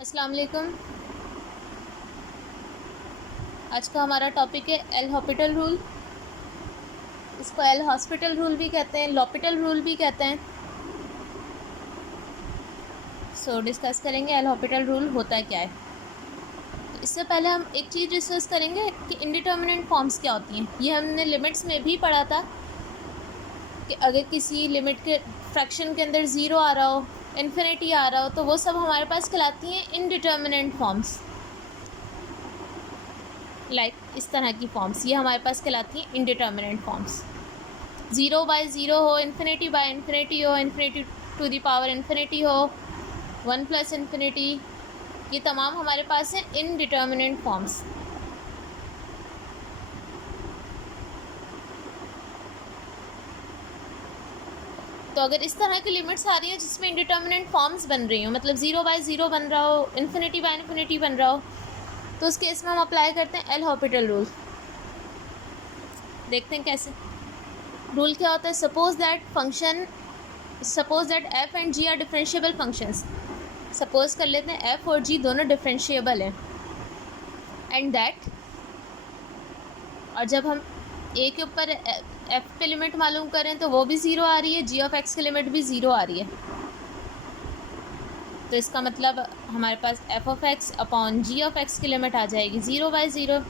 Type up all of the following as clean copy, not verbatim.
अस्सलाम वालेकुम। आज का हमारा टॉपिक है एल हॉपिटल रूल। इसको एल हॉस्पिटल रूल भी कहते हैं, लॉपिटल रूल भी कहते हैं। डिस्कस करेंगे एल हॉपिटल रूल होता क्या है। तो इससे पहले हम एक चीज़ डिस्कस करेंगे कि इंडिटर्मिनेंट फॉर्म्स क्या होती हैं। ये हमने लिमिट्स में भी पढ़ा था कि अगर किसी लिमिट के फ्रैक्शन के अंदर ज़ीरो आ रहा हो, इन्फिनिटी आ रहा हो, तो वो सब हमारे पास कहलाती हैं इनडिटर्मिनेंट फॉर्म्स। इस तरह की फॉर्म्स ये हमारे पास कहलाती हैं इनडिटर्मिनेंट फॉर्म्स। 0/0 हो, इन्फिनिटी बाय इन्फिनिटी हो, infinity to the power infinity हो, 1 प्लस इन्फिनिटी, ये तमाम हमारे पास हैं इनडिटर्मिनेंट फॉर्म्स। तो अगर इस तरह की लिमिट्स आ रही है जिसमें इनडिटर्मिनेंट फॉर्म्स बन रही हो, मतलब 0/0 बन रहा हो, इन्फिनिटी बाय इन्फिनिटी बन रहा हो, तो उस केस में हम अप्लाई करते हैं एल हॉपिटल रूल। देखते हैं कैसे। रूल क्या होता है? Suppose that F and G are differentiable functions. Suppose कर लेते हैं एफ और जी दोनों डिफरेंशिएबल हैं, एंड दैट, और जब हम ए के ऊपर एफ पे लिमिट मालूम करें तो वो भी ज़ीरो आ रही है, जी ऑफ एक्स की लिमिट भी ज़ीरो आ रही है। तो इसका मतलब हमारे पास F of X upon G of X की लिमिट आ जाएगी 0/0,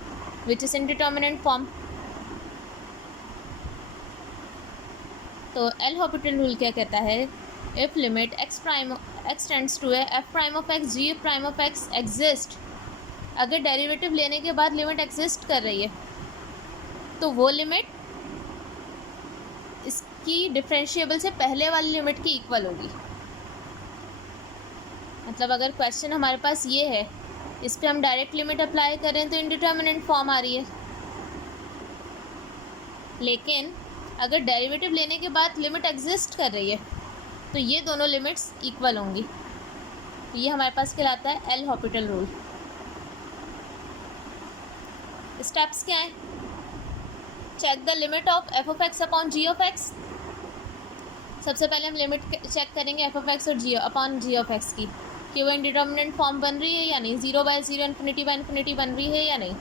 विच इज़ इनडिटर्मिनेंट फॉर्म। तो एल हॉपिटल रूल क्या कहता है? If limit X tends to F prime of X G prime of X exist, अगर डेरिवेटिव लेने के बाद लिमिट एग्जिस्ट कर रही है तो वो लिमिट इसकी डिफरेंशिएबल से पहले वाली लिमिट की इक्वल होगी। मतलब अगर क्वेश्चन हमारे पास ये है, इस पर हम डायरेक्ट लिमिट अप्लाई करें तो इनडिटर्मिनेंट फॉर्म आ रही है, लेकिन अगर डेरिवेटिव लेने के बाद लिमिट एग्जिस्ट कर रही है तो ये दोनों लिमिट्स इक्वल होंगी। ये हमारे पास कहलाता है एल हॉपिटल रूल। स्टेप्स क्या हैं? Check the limit of F of X upon G of X. सबसे पहले हम लिमिट चेक करेंगे एफ ऑफ एक्स और G upon G of X की, कि वो इनडिटर्मिनेंट फॉर्म बन रही है या नहीं, 0/0 इन्फिनिटी बाय इन्फिनिटी बन रही है या नहीं।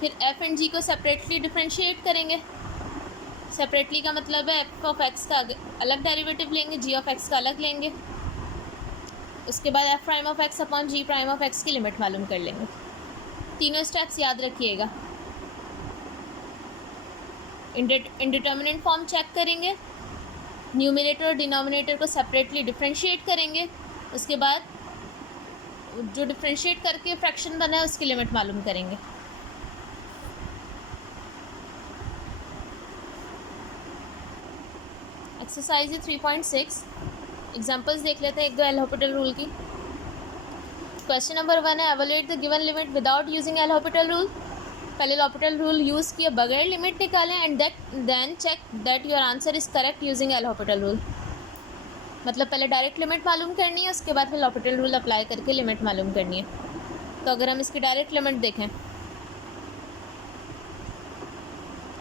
फिर एफ एंड जी को सेपरेटली डिफ्रेंशिएट करेंगे। सेपरेटली का मतलब है एफ ऑफ एक्स का अलग डेरिवेटिव लेंगे, जी ऑफ एक्स का अलग लेंगे। उसके बाद F prime of X upon G prime of X की लिमिट मालूम कर लेंगे। तीनों स्टेप्स याद रखिएगा। इनडिटर्मिनेंट फॉर्म चेक करेंगे, न्यूमरेटर और डिनोमिनेटर को सेपरेटली डिफ्रेंशिएट करेंगे, उसके बाद जो डिफ्रेंशिएट करके फ्रैक्शन बना है उसकी लिमिट मालूम करेंगे। एक्सरसाइज 3.6 एग्जांपल्स देख लेते हैं एक दो एल हॉपिटल रूल की। क्वेश्चन नंबर 1 है, evaluate the given limit without using L'Hopital rule. पहले लॉपिटल रूल यूज़ किए बगैर लिमिट निकालें, and then check that your answer is correct using L'Hopital rule. मतलब पहले डायरेक्ट लिमिट मालूम करनी है, उसके बाद फिर लॉपिटल रूल अप्लाई करके लिमिट मालूम करनी है। तो अगर हम इसकी डायरेक्ट लिमिट देखें,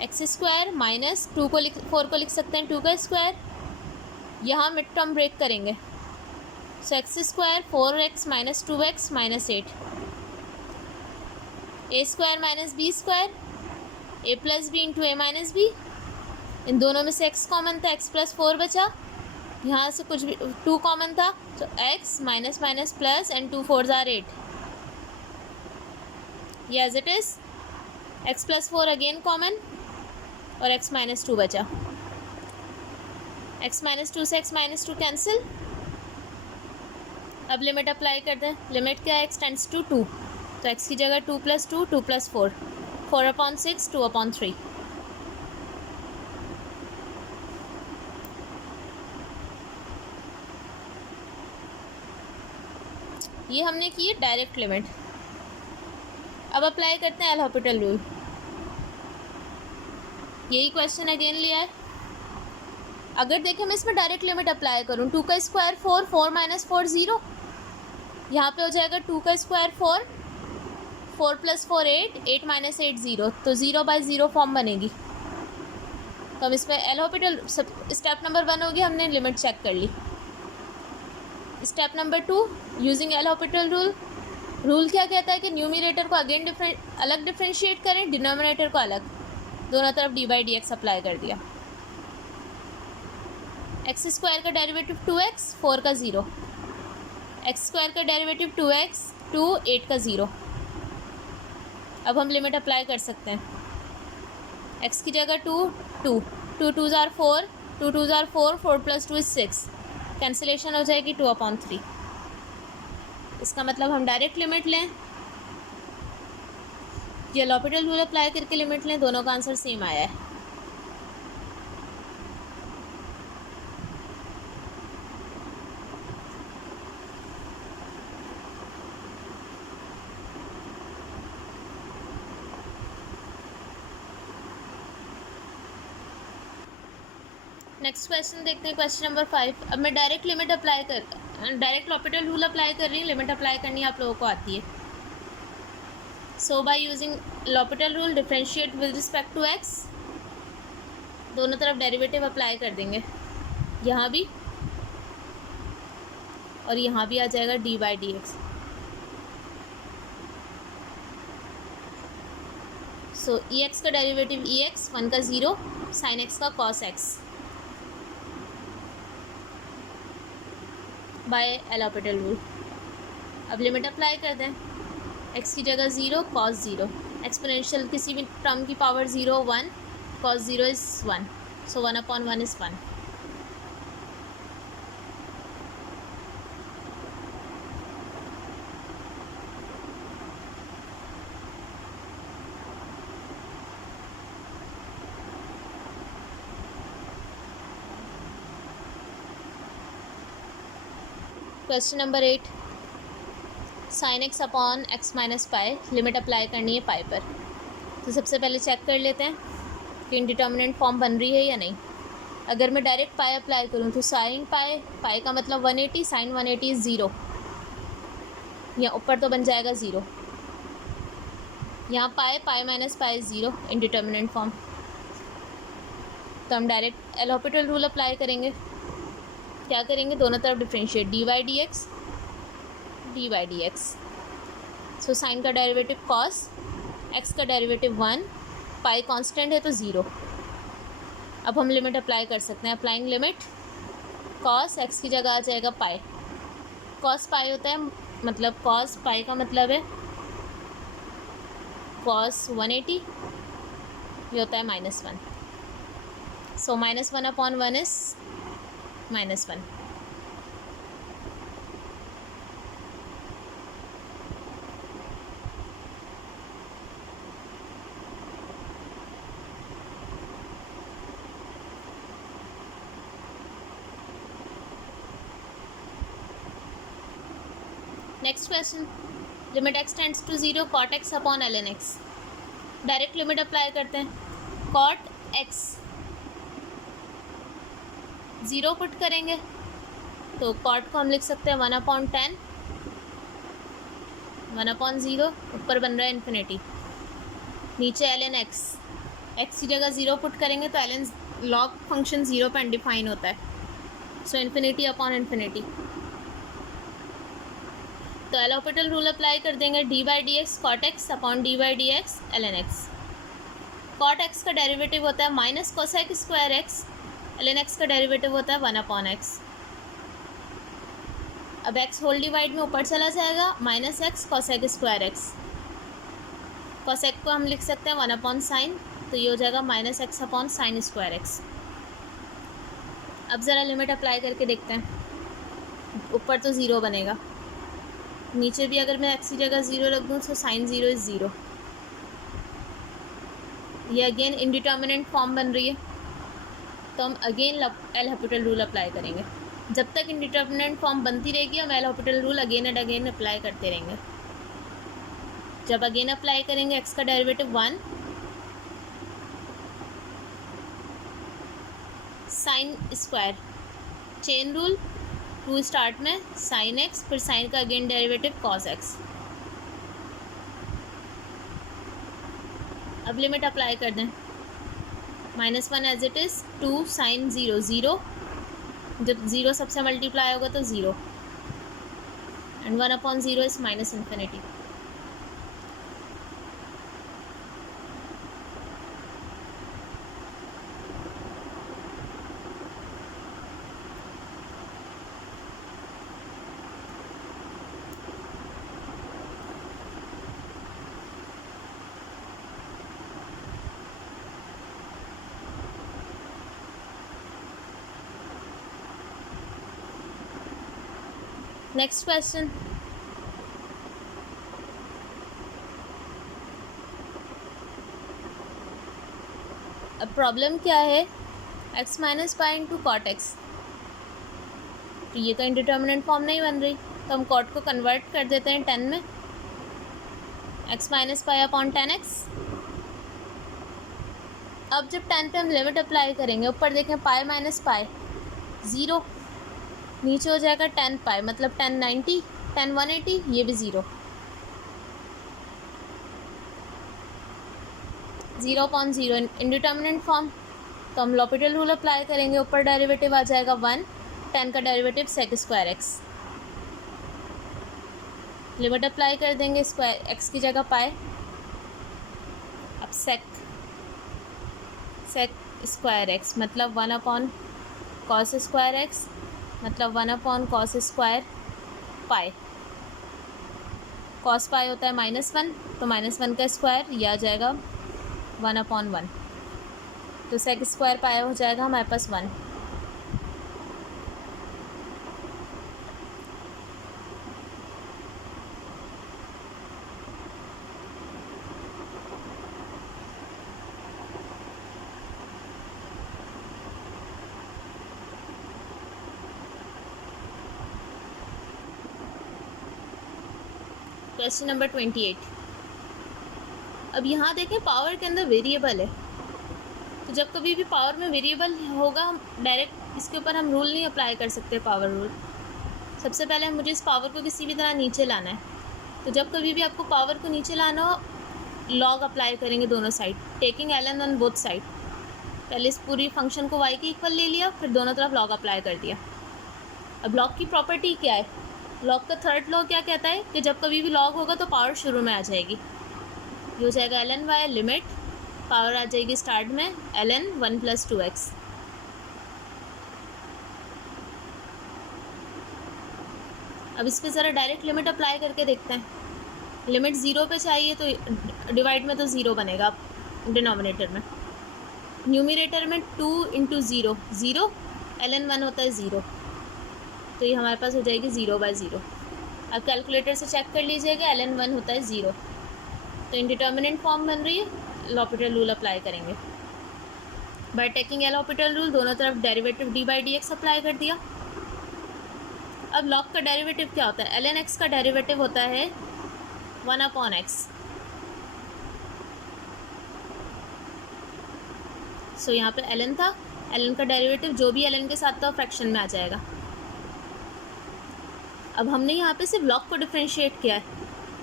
x² माइनस 4 को लिख सकते हैं 2 का स्क्वायर। यहाँ मिड टर्म ब्रेक करेंगे, so x² 4x minus 2x minus 8, a² minus b², a plus B into A minus B. इन दोनों में से x कॉमन था, x प्लस 4 बचा, यहाँ से कुछ भी 2 कॉमन था, तो x minus minus plus and 2 4s are 8, ये as it is. x plus 4 again common और x माइनस 2 बचा। x माइनस 2 से x माइनस 2 कैंसिल। अब लिमिट अप्लाई करते हैं। लिमिट क्या है? x टेंड्स टू 2, तो x की जगह 2 + 2 2 + 4, 4/6 2/3। ये हमने की है डायरेक्ट लिमिट। अब अप्लाई करते हैं एल हॉपिटल रूल। यही क्वेश्चन अगेन लिया है। अगर देखें मैं इसमें डायरेक्ट लिमिट अप्लाई करूँ, 2 का स्क्वायर 4, 4 माइनस 4 0, यहाँ पे हो जाएगा 2 का स्क्वायर 4, 4 + 4 8, 8 माइनस 8 0, तो 0/0 फॉर्म बनेगी। तो हम इसमें एल हॉपिटल स्टेप नंबर 1 होगी, हमने लिमिट चेक कर ली। Step number 2, using L'Hopital rule. Rule क्या कहता है कि न्यूमिनेटर को अगेन अलग डिफ्रेंशिएट करें, डिनोमिनेटर को अलग, दोनों तरफ D by d x apply कर दिया। एक्स स्क्वायर का डेरिवेटिव 2x, 4 का 0, एक्स स्क्वायर का डेरिवेटिव 2x, 2, 8 का 0। अब हम लिमिट अप्लाई कर सकते हैं। x की जगह 2, 2, 2 2 ज़ार 4, 2 2 ज़ार 4, 4 + 2 = 6, कैंसिलेशन हो जाएगी 2/3। इसका मतलब हम डायरेक्ट लिमिट लें या l'Hopital रूल अप्लाई करके लिमिट लें, दोनों का आंसर सेम आया है। नेक्स्ट क्वेश्चन देखते हैं, क्वेश्चन नंबर 5। अब मैं direct limit apply direct l'Hopital rule apply कर रही हूँ, लिमिट अप्लाई करनी आप लोगों को आती है। So by using l'Hopital rule differentiate with respect to x, दोनों तरफ डेरिवेटिव अप्लाई कर देंगे, यहाँ भी और यहाँ भी आ जाएगा d by d x. So e x का डेरिवेटिव ई एक्स, 1 का 0, साइन एक्स का cos x by l'Hopital rule. अब लिमिट अप्लाई कर दें, x की जगह 0, cos 0, एक्सपोनेंशियल किसी भी टर्म की power 0, 1, cos 0 is 1, so 1/1 is 1। Question number 8, sine x upon x minus pi, limit apply करनी है पाई पर। तो सबसे पहले चेक कर लेते हैं कि इंडिटर्मिनेंट फॉर्म बन रही है या नहीं। अगर मैं डायरेक्ट पाई अप्लाई करूँ तो साइन पाई, पाई का मतलब 180, साइन 180 इज़ 0, यहाँ ऊपर तो बन जाएगा 0, यहाँ pi, pi minus pi 0, indeterminate form. तो हम डायरेक्ट l'Hopital रूल अप्लाई करेंगे। क्या करेंगे, दोनों तरफ differentiate, D by d x, D by d x. So sine का डेरिवेटिव कॉस, एक्स का डेरिवेटिव 1, पाई कांस्टेंट है तो 0। अब हम लिमिट अप्लाई कर सकते हैं। अप्लाइंग लिमिट, कॉस एक्स की जगह आ जाएगा पाई, कॉस पाई होता है, मतलब कॉस पाई का मतलब है कॉस 180, ये होता है -1। So -1/1 is -1। Next question, limit x tends to 0, cot x upon ln x। Direct limit apply करते हैं। cot x 0 पुट करेंगे तो cot को हम लिख सकते हैं 1/10, 1/0, ऊपर बन रहा है इन्फिनिटी, नीचे ln x, x की जगह 0 पुट करेंगे तो ln log फंक्शन 0 पर अनडिफाइन होता है, सो इन्फिनिटी अपॉन इन्फिनिटी। तो l'Hopital रूल अप्लाई कर देंगे, d by d x cot x upon d by d x ln x। Cot x का डेरिवेटिव होता है minus cosec square x, ln x का डेरिवेटिव होता है 1/x। अब x होल डिवाइड में ऊपर चला जाएगा, -x cosec square x, cosec को हम लिख सकते हैं 1/sin, तो ये हो जाएगा -x upon sine square x. अब ज़रा लिमिट अप्लाई करके देखते हैं, ऊपर तो 0 बनेगा, नीचे भी अगर मैं x की जगह 0 रख दूँ तो साइन 0 इज़ 0। ये अगेन इंडिटर्मिनेंट फॉर्म बन रही है, तो हम अगेन l'Hopital रूल अप्लाई करेंगे। जब तक इंडिटर्मिनेंट फॉर्म बनती रहेगी हम l'Hopital rule again and again apply करते रहेंगे। जब अगेन अप्लाई करेंगे, x का derivative 1, sine square, chain rule, 2 start में, साइन एक्स, फिर साइन का अगेन डेरिवेटिव कॉस एक्स। अब लिमिट अप्लाई कर दें, -1 एज इट इज़, 2 साइन 0, 0, जब 0 सबसे मल्टीप्लाई होगा तो 0, and 1 upon 0 is minus infinity. Next question. अब प्रॉब्लम क्या है, x minus pi into cot x, तो ये तो इंडिटर्मिनेंट फॉर्म नहीं बन रही, तो हम कॉट को कन्वर्ट कर देते हैं 10 में, x minus pi upon 10x। अब जब 10 पे हम लिमिट अप्लाई करेंगे, ऊपर देखें पाई माइनस पाई 0, नीचे हो जाएगा 10 पाई, मतलब 10 90, 10 180, ये भी 0, 0/0 इंडिटर्मिनेंट फॉर्म। तो हम लॉपिटल रूल अप्लाई करेंगे, ऊपर डेरिवेटिव आ जाएगा 1, 10 का derivative sec square x, limit apply कर देंगे, स्क्वायर एक्स की जगह पाए, अब सेक स्क्वायर एक्स मतलब 1 अपॉन कॉस स्क्वायर एक्स, मतलब 1 upon cos square pi, cos pi होता है -1, तो -1 का स्क्वायर यह आ जाएगा 1/1, तो सेक स्क्वायर पाई हो जाएगा हमारे पास 1। Question number 28। अब यहाँ देखें पावर के अंदर वेरिएबल है, तो जब कभी भी पावर में वेरिएबल होगा, हम डायरेक्ट इसके ऊपर हम रूल नहीं अप्लाई कर सकते, पावर रूल। सबसे पहले मुझे इस पावर को किसी भी तरह नीचे लाना है, तो जब कभी भी आपको पावर को नीचे लाना हो, लॉग अप्लाई करेंगे दोनों side, taking ln on both side. पहले इस पूरी फंक्शन को y के इक्वल ले लिया, फिर दोनों तरफ लॉग अप्लाई कर दिया। अब लॉग की प्रॉपर्टी क्या है, लॉग का थर्ड लॉ क्या कहता है कि जब कभी भी लॉग होगा तो पावर शुरू में आ जाएगी, ये हो जाएगा ln y, लिमिट पावर आ जाएगी स्टार्ट में ln 1 + 2x। अब इस पर ज़रा डायरेक्ट लिमिट अप्लाई करके देखते हैं, लिमिट 0 पे चाहिए तो डिवाइड में तो 0 बनेगा डिनोमिनेटर में, न्यूमिनेटर में 2 × 0 0, ln 1 होता है 0, तो ये हमारे पास हो जाएगी 0/0। अब कैलकुलेटर से चेक कर लीजिएगा, ln 1 होता है 0, तो इंडिटर्मिनेंट फॉर्म बन रही है, लॉपिटल रूल अप्लाई करेंगे। By taking L L'Hôpital rule दोनों तरफ डेरिवेटिव d/dx अप्लाई कर दिया। अब लॉग का डेरिवेटिव क्या होता है, ln x का डेरिवेटिव होता है 1/x। सो यहाँ पे ln था, ln का डेरिवेटिव जो भी ln के साथ था फ्रैक्शन में आ जाएगा। अब हमने यहाँ पे सिर्फ लॉग को डिफरेंशिएट किया है,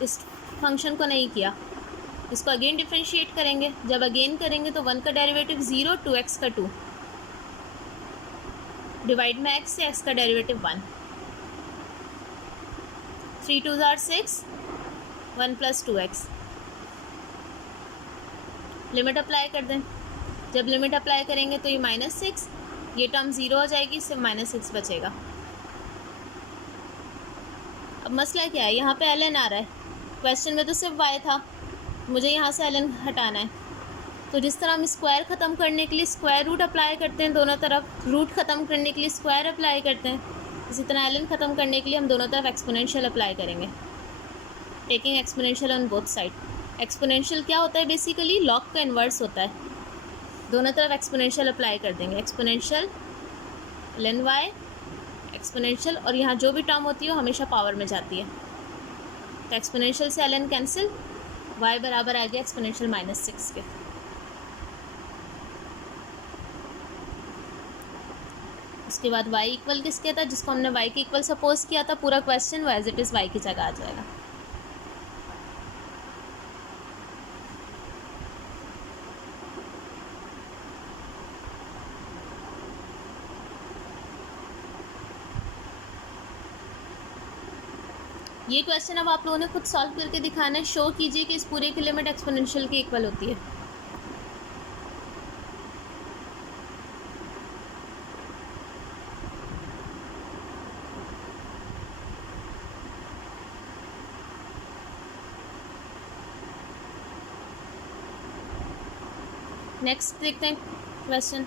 इस फंक्शन को नहीं किया, इसको अगेन डिफरेंशिएट करेंगे। जब अगेन करेंगे तो 1 का डेरिवेटिव 0, 2x का 2, डिवाइड में x से x का derivative 1, 3 2 are 6, 1 + 2x, limit apply कर दें। जब लिमिट अप्लाई करेंगे तो ये -6, ये टर्म 0 हो जाएगी, सिर्फ -6 बचेगा। अब मसला क्या है, यहाँ पे ln आ रहा है, क्वेश्चन में तो सिर्फ y था, मुझे यहाँ से ln हटाना है, तो जिस तरह हम स्क्वायर ख़त्म करने के लिए स्क्वायर रूट अप्लाई करते हैं दोनों तरफ, रूट ख़त्म करने के लिए स्क्वायर अप्लाई करते हैं, इसी तरह ln ख़त्म करने के लिए हम दोनों तरफ एक्सपोनेंशियल अप्लाई करेंगे, taking exponential on both side. Exponential क्या होता है, बेसिकली लॉग का इन्वर्स होता है, दोनों तरफ एक्सपोनेंशियल अप्लाई कर देंगे, एक्सपोनेंशियल ln y एक्सपोनेंशियल, और यहाँ जो भी टर्म होती है वो हमेशा पावर में जाती है, तो एक्सपोनेंशियल से ln कैंसिल, y बराबर आ गया एक्सपोनेंशियल -6 के। उसके बाद y इक्वल किसके था, जिसको हमने y के इक्वल सपोज किया था, पूरा क्वेश्चन वो एज इट इज़ y की जगह आ जाएगा। ये क्वेश्चन अब आप लोगों ने खुद सॉल्व करके दिखाना है। शो कीजिए कि इस पूरे की लिमिट एक्सपोनेंशियल के इक्वल होती है। नेक्स्ट देखते हैं क्वेश्चन।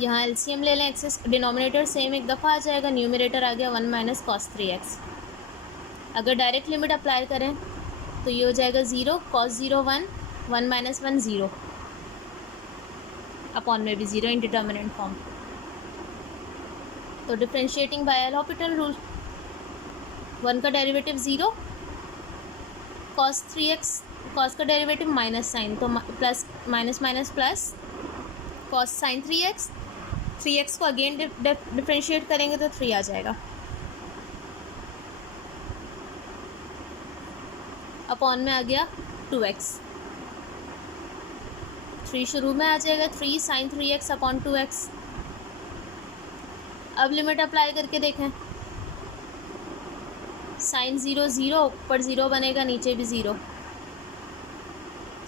यहाँ एलसीएम ले लें। एक्सेस डिनोमिनेटर सेम एक दफ़ा आ जाएगा, न्यूमरेटर आ गया 1 माइनस कॉस 3x। अगर डायरेक्ट लिमिट अप्लाई करें तो ये हो जाएगा 0, कॉस 0 1, 1 माइनस 1 0, अपॉन में भी 0 इनडिटर्मिनेंट फॉर्म। तो differentiating by L Hôpital rule, 1 का डेरिवेटिव 0, कॉस 3x, कॉस का डेरिवेटिव माइनस साइन, तो plus minus minus plus, cos sine 3x, 3x को अगेन डिफ्रेंशिएट करेंगे तो 3 आ जाएगा, अपॉन में आ गया 2x, 3 शुरू में आ जाएगा, 3 साइन 3x अपॉन 2x। अब लिमिट अप्लाई करके देखें। साइन 0 0, ऊपर 0 बनेगा, नीचे भी 0,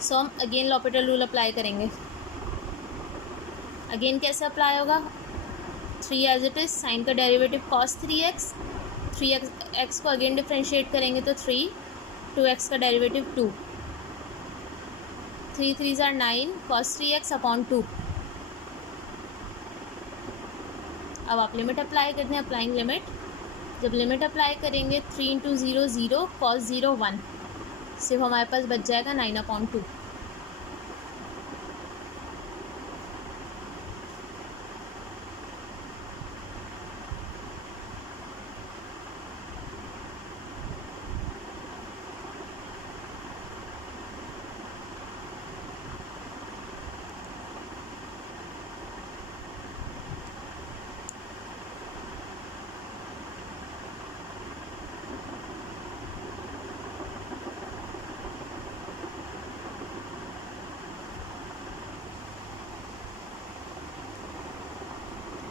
सो हम अगेन लॉपिटल रूल अप्लाई करेंगे। अगेन कैसे अप्लाई होगा? 3 एज इट इज़, साइन का डेरिवेटिव कॉस 3x, 3x को अगेन डिफ्रेंशिएट करेंगे तो 3, 2x का derivative 2, 3 3s are 9, cos 3x upon 2। अब आप लिमिट अप्लाई करते हैं। अप्लाइंग लिमिट, जब लिमिट अप्लाई करेंगे 3 इंटू 0 0, cos 0 1, सिर्फ हमारे पास बच जाएगा 9 अपॉन 2।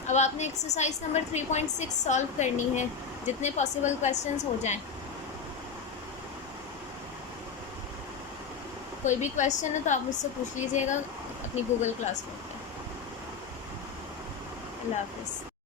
अब आपने एक्सरसाइज नंबर 3.6 सॉल्व करनी है, जितने पॉसिबल क्वेश्चंस हो जाएं। कोई भी क्वेश्चन है तो आप मुझसे पूछ लीजिएगा अपनी गूगल क्लासरूम पे। अल्लाह हाफ़िज़।